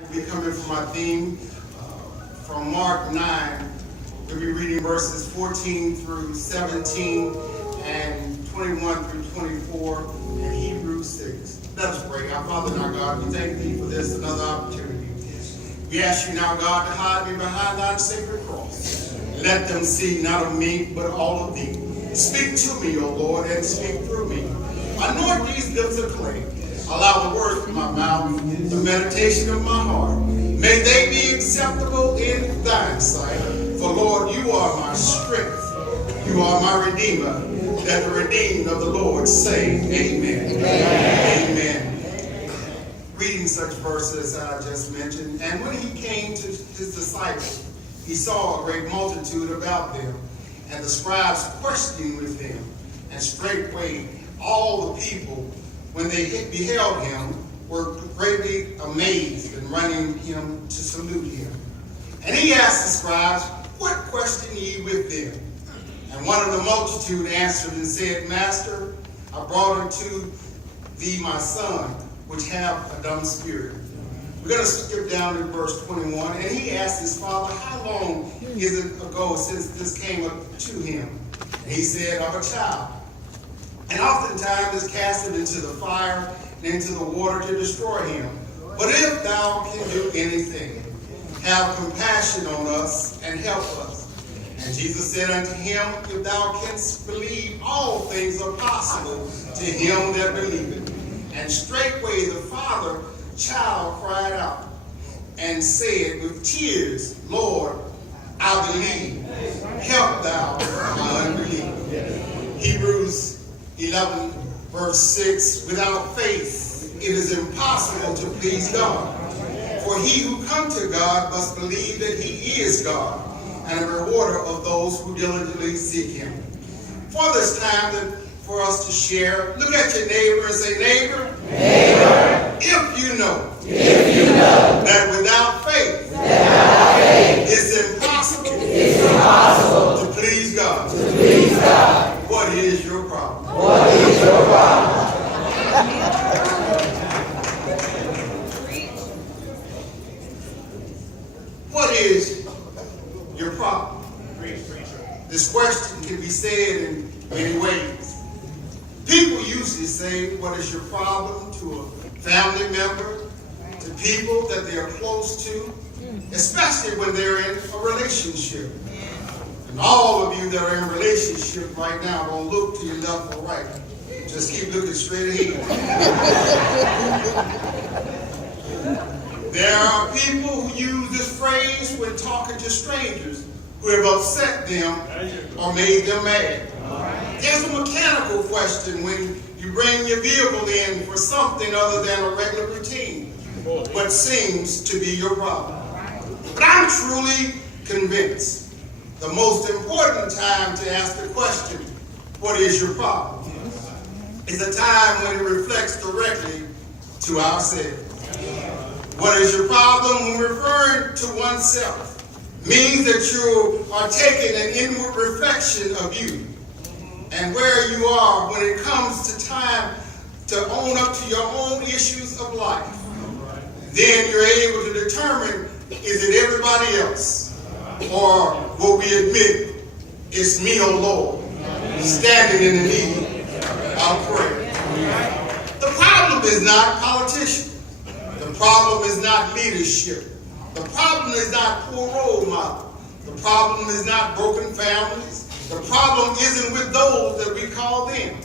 We'll be coming from our theme from Mark 9. We'll be reading verses 14 through 17 and 21 through 24 and Hebrews 6. Let us pray. Our Father and our God, we thank thee for this another opportunity. We ask you now, God, to hide me behind thy sacred cross. Let them see not of me, but all of thee. Speak to me, O Lord, and speak through me. Anoint these lips of clay. Allow the words of my mouth, the meditation of my heart. May they be acceptable in thine sight. For Lord, you are my strength. You are my redeemer. Let the redeemed of the Lord say amen. Amen. Amen. Reading such verses I just mentioned. And when he came to his disciples, he saw a great multitude about them, and the scribes questioning with them. And straightway all the people, when they beheld him, were greatly amazed, and running him to salute him. And he asked the scribes, what question ye with them? And one of the multitude answered and said, Master, I brought unto thee my son, which have a dumb spirit. We're going to skip down to verse 21. And he asked his father, how long is it ago since this came up to him? And he said, of a child. And oftentimes is casted into the fire and into the water to destroy him. But if thou can do anything, have compassion on us and help us. And Jesus said unto him, if thou canst believe, all things are possible to him that believeth. And straightway the child cried out and said with tears, Lord, I believe. Help thou my unbelief. Hebrews 11, verse 6, without faith it is impossible to please God. For he who comes to God must believe that he is God, and a rewarder of those who diligently seek him. For this time for us to share, look at your neighbor and say, neighbor, if you know that without faith, it's impossible to please God. What is your problem? What is your problem? This question can be said in many ways. People usually say, what is your problem, to a family member, to people that they are close to, especially when they're in a relationship. And all of you that are in a relationship right now, don't look to your left or right. Just keep looking straight ahead. There are people who use this phrase when talking to strangers who have upset them or made them mad. There's a mechanical question when you bring your vehicle in for something other than a regular routine, what seems to be your problem. But I'm truly convinced the most important time to ask the question, what is your problem, is a time when it reflects directly to ourselves. What is your problem when referring to oneself means that you are taking an inward reflection of you and where you are when it comes to time to own up to your own issues of life. Then you're able to determine, is it everybody else? Or will we admit, it's me, O Lord, standing in the need of prayer. The problem is not politicians. The problem is not leadership. The problem is not poor role model. The problem is not broken families. The problem isn't with those that we call them.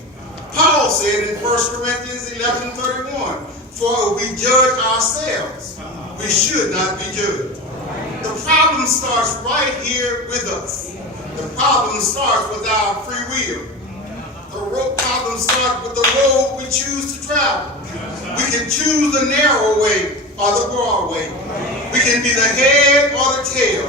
Paul said in 1 Corinthians 11:31, for if we judge ourselves, we should not be judged. The problem starts right here with us. The problem starts with our free will. The problem starts with the road we choose to travel. We can choose the narrow way or the broad way. We can be the head or the tail.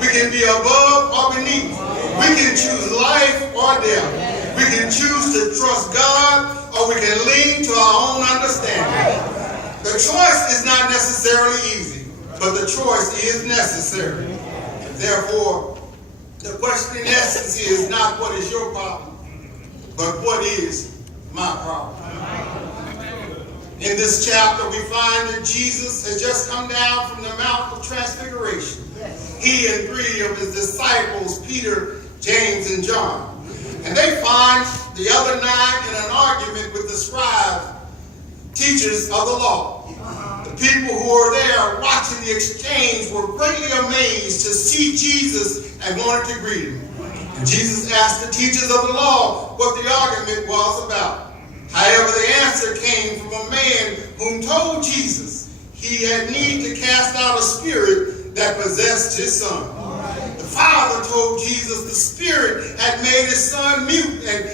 We can be above or beneath. We can choose life or death. We can choose to trust God, or we can lean to our own understanding. The choice is not necessarily easy, but the choice is necessary. Therefore, the question in essence is not what is your problem, but what is my problem. In this chapter, we find that Jesus has just come down from the Mount of Transfiguration. He and 3 of his disciples, Peter, James, and John. And they find the other 9 in an argument with the scribes, teachers of the law. The people who were there watching the exchange were greatly amazed to see Jesus and wanted to greet him. And Jesus asked the teachers of the law what the argument was about. However, the answer came from a man whom told Jesus he had need to cast out a spirit that possessed his son. The father told Jesus the spirit had made his son mute, and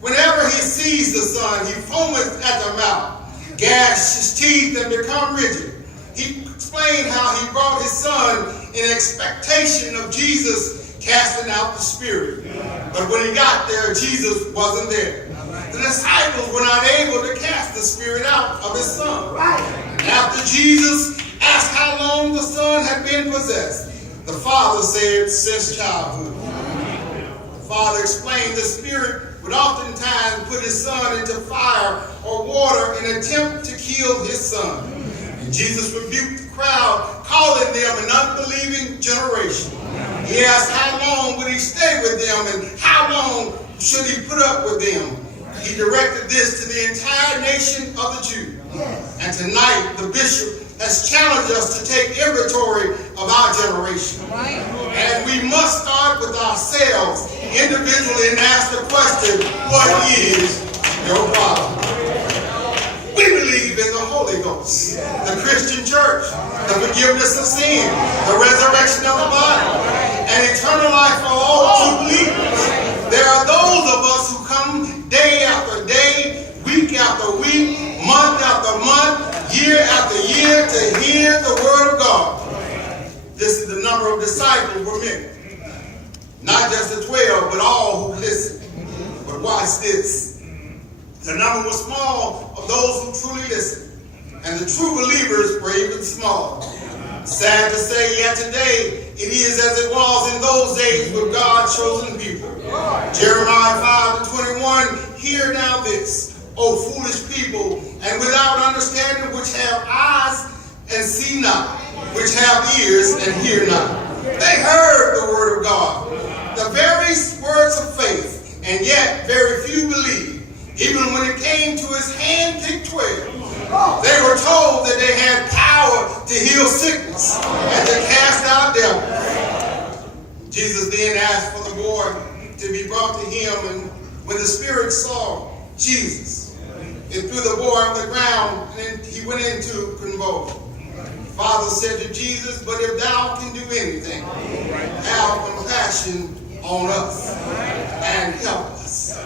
whenever he sees the son, he foameth at the mouth, gashed his teeth, and become rigid. He explained how he brought his son in expectation of Jesus casting out the spirit. But when he got there, Jesus wasn't there. The disciples were not able to cast the spirit out of his son. After Jesus asked how long the son had been possessed, the father said, since childhood. The father explained the spirit would oftentimes put his son into fire or water in an attempt to kill his son. And Jesus rebuked the crowd, calling them an unbelieving generation. He asked how long would he stay with them and how long should he put up with them. He directed this to the entire nation of the Jews. And tonight, the bishop has challenged us to take inventory of our generation. And we must start with ourselves individually and ask the question, what is your problem? We believe in the Holy Ghost, the Christian church, the forgiveness of sin, the resurrection of the body, and eternal life for all true believers. There are those of us who come day after day, week after week, month after month, year after year to hear the word of God. This is the number of disciples we're meant. Not just the 12, but all who listen. But watch this. The number was small of those who truly listened. And the true believers were even smaller. Sad to say, yet today, it is as it was in those days with God's chosen people. Jeremiah 5:21, hear now this, O foolish people, and without understanding, which have eyes and see not, which have ears and hear not. They heard the word of God, the very words of faith, and yet very few believed. Even when it came to his hand-picked 12, they were told that they had power to heal sickness and to cast out devils. Jesus then asked for the boy to be brought to him, and when the spirit saw Jesus, it threw the boy on the ground, and he went into convulsion. The father said to Jesus, but if thou can do anything, have compassion on us and help us.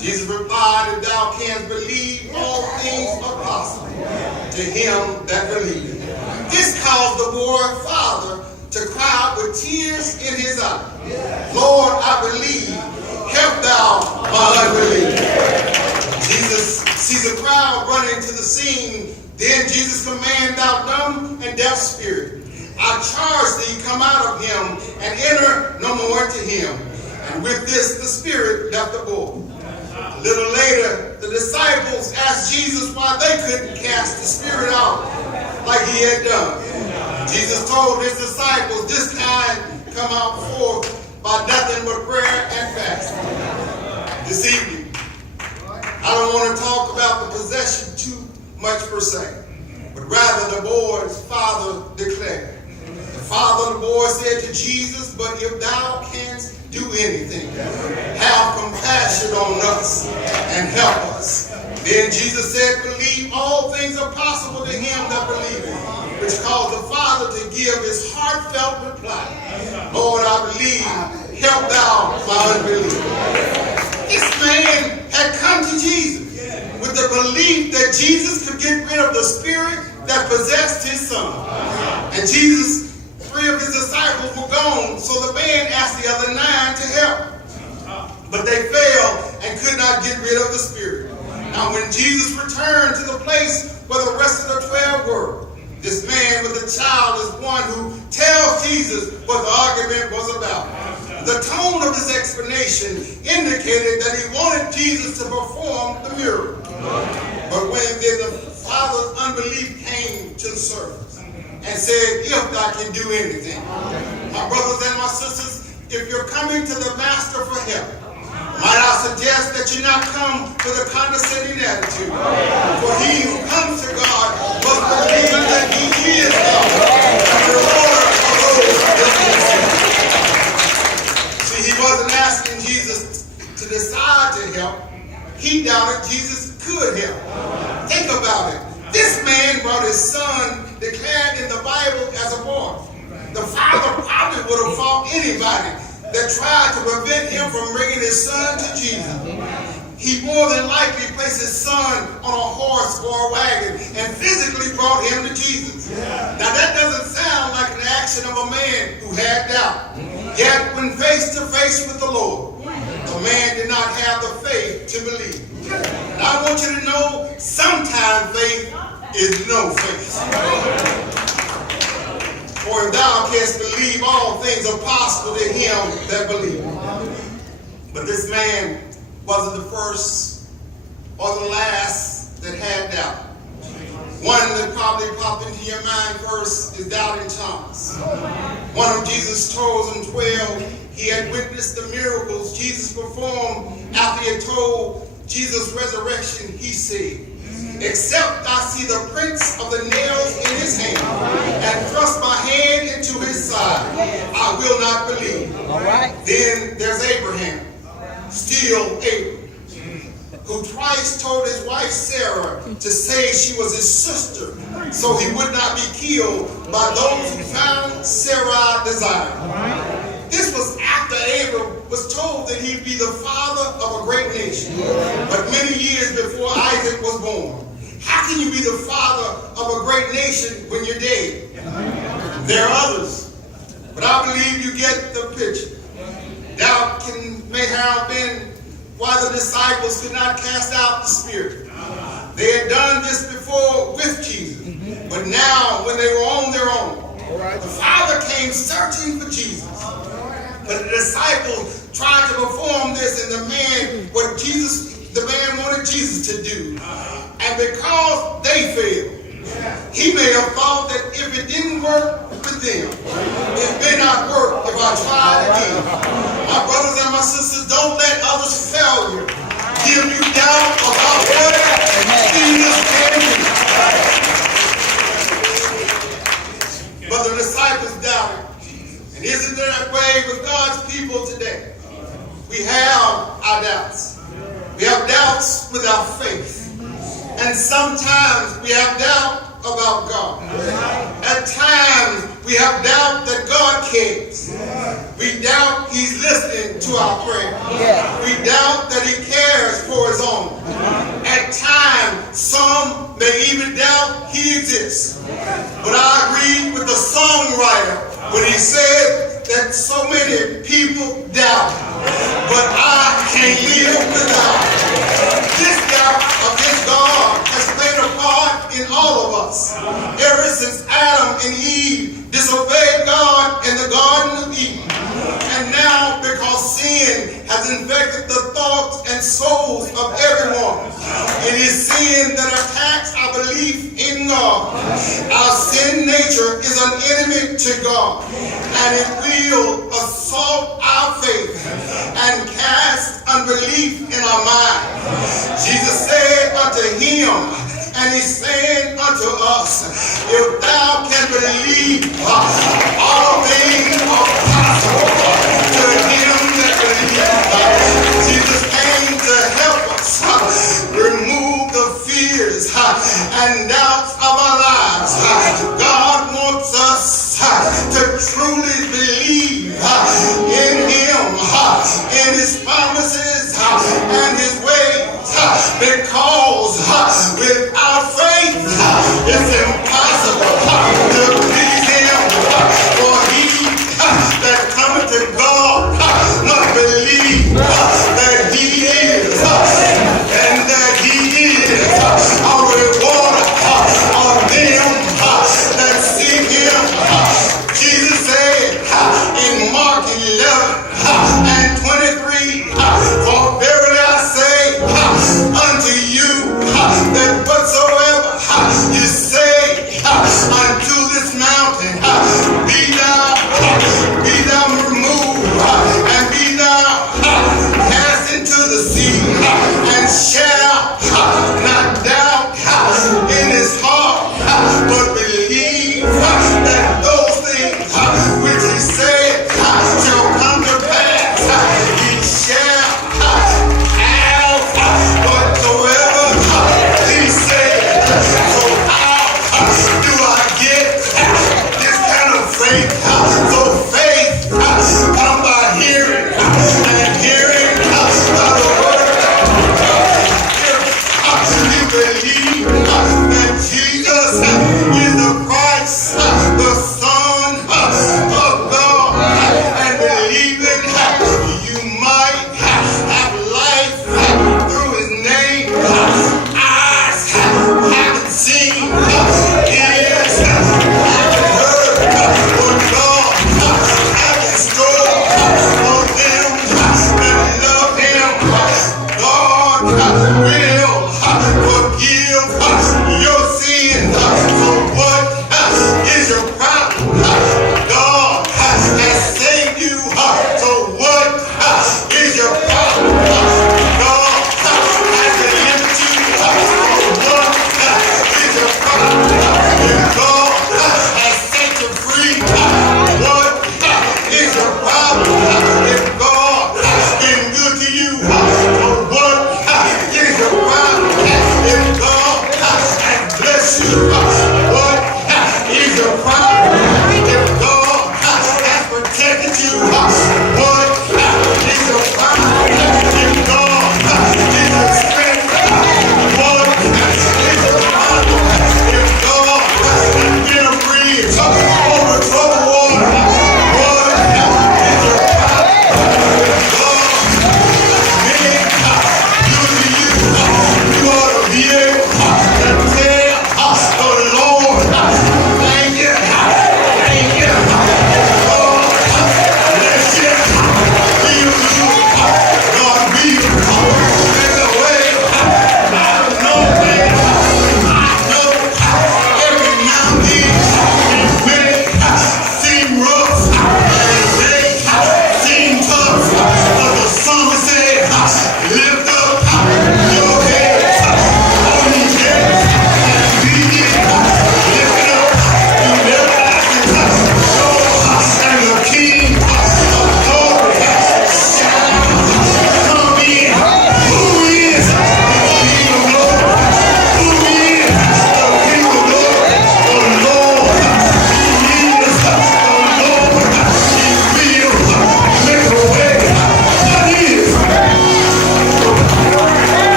Jesus replied, if thou canst believe, all things are possible to him that believeth. This caused the boy's father to cry out with tears in his eyes, Lord, I believe, help thou my unbelief. Jesus sees a crowd running to the scene. Then Jesus commanded, thou dumb and deaf spirit, I charge thee, come out of him and enter no more into him. And with this, the spirit left the boy. A little later, the disciples asked Jesus why they couldn't cast the spirit out like he had done. Jesus told his disciples, this kind come out forth by nothing but prayer and fasting. This evening, I don't want to talk about the possession too much per se, but rather the boy's father declared. The father of the boy said to Jesus, but if thou canst do anything, have compassion on us and help us. Then Jesus said, believe all things are possible to him that believeth, which caused the father to give his heartfelt reply, Lord, I believe, help thou my unbelief. This man had come to Jesus with the belief that Jesus could get rid of the spirit that possessed his son. And Jesus, 3 of his disciples were gone, so the man asked the other 9 to help. But they failed and could not get rid of the spirit. Now when Jesus returned to the place where the rest of the 12 were, this man with a child is one who tells Jesus what the argument was about. The tone of his explanation indicated that he wanted Jesus to perform the miracle. But when the father's unbelief came to the surface and said, if I can do anything. My brothers and my sisters, if you're coming to the master for help, might I suggest that you not come with a condescending attitude. For he who comes to God must believe that he is God, and the rewarder of those who diligently seek him. See, he wasn't asking Jesus to decide to help. He doubted Jesus could help. Think about it. This man brought his son, declared in the Bible as a boy. The father probably would have fought anybody that tried to prevent him from bringing his son to Jesus. He more than likely placed his son on a horse or a wagon and physically brought him to Jesus. Now that doesn't sound like an action of a man who had doubt. Yet when face to face with the Lord, the man did not have the faith to believe. And I want you to know, sometimes faith is no faith. For if thou canst believe, all things are possible to him that believeth. But this man wasn't the first or the last that had doubt. One that probably popped into your mind first is doubting Thomas. One of Jesus' chosen 12, he had witnessed the miracles Jesus performed after he had told Jesus' resurrection. He said, except I see the prints of the nails in his hand and thrust my hand into his side, I will not believe. Then there's Abraham, still Abraham, who twice told his wife Sarah to say she was his sister so he would not be killed by those who found Sarah desiring. This was after Abraham was told that he'd be the father of a great nation, but many years before Isaac was born. How can you be the father of a great nation when you're dead? There are others, but I believe you get the picture. Doubt may have been why the disciples could not cast out the spirit. They had done this before with Jesus, but now when they were on their own, the Father came searching for Jesus. But the disciples tried to perform this, and the man wanted Jesus to do. And because they failed, he may have thought that if it didn't work with them, it may not work if I try again. My brothers and my sisters, don't let others' failure give you doubt about what Jesus can do. But the disciples doubted. And isn't there that way with God's people today? We have our doubts. We have doubts with our faith. And sometimes we have doubt about God. At times we have doubt that God cares. We doubt he's listening to our prayer. We doubt that he cares for his own. At times some may even doubt he exists. But I agree with the songwriter when he said that so many people doubt, but I can't live without. This doubt against God has played a part in all of us. Ever since Adam and Eve disobeyed God in the Garden of Eden. And now, because sin has infected the thoughts and souls of everyone, it is sin that attacks our belief in God. Our sin nature is an enemy to God, and it will assault our faith and cast unbelief in our mind. Jesus said unto him, and he's saying unto us, if thou can believe, all things are possible to him that believes. Jesus came to help us remove the fears and doubts of our lives. God wants us to truly believe in him, in his promises and his ways, because without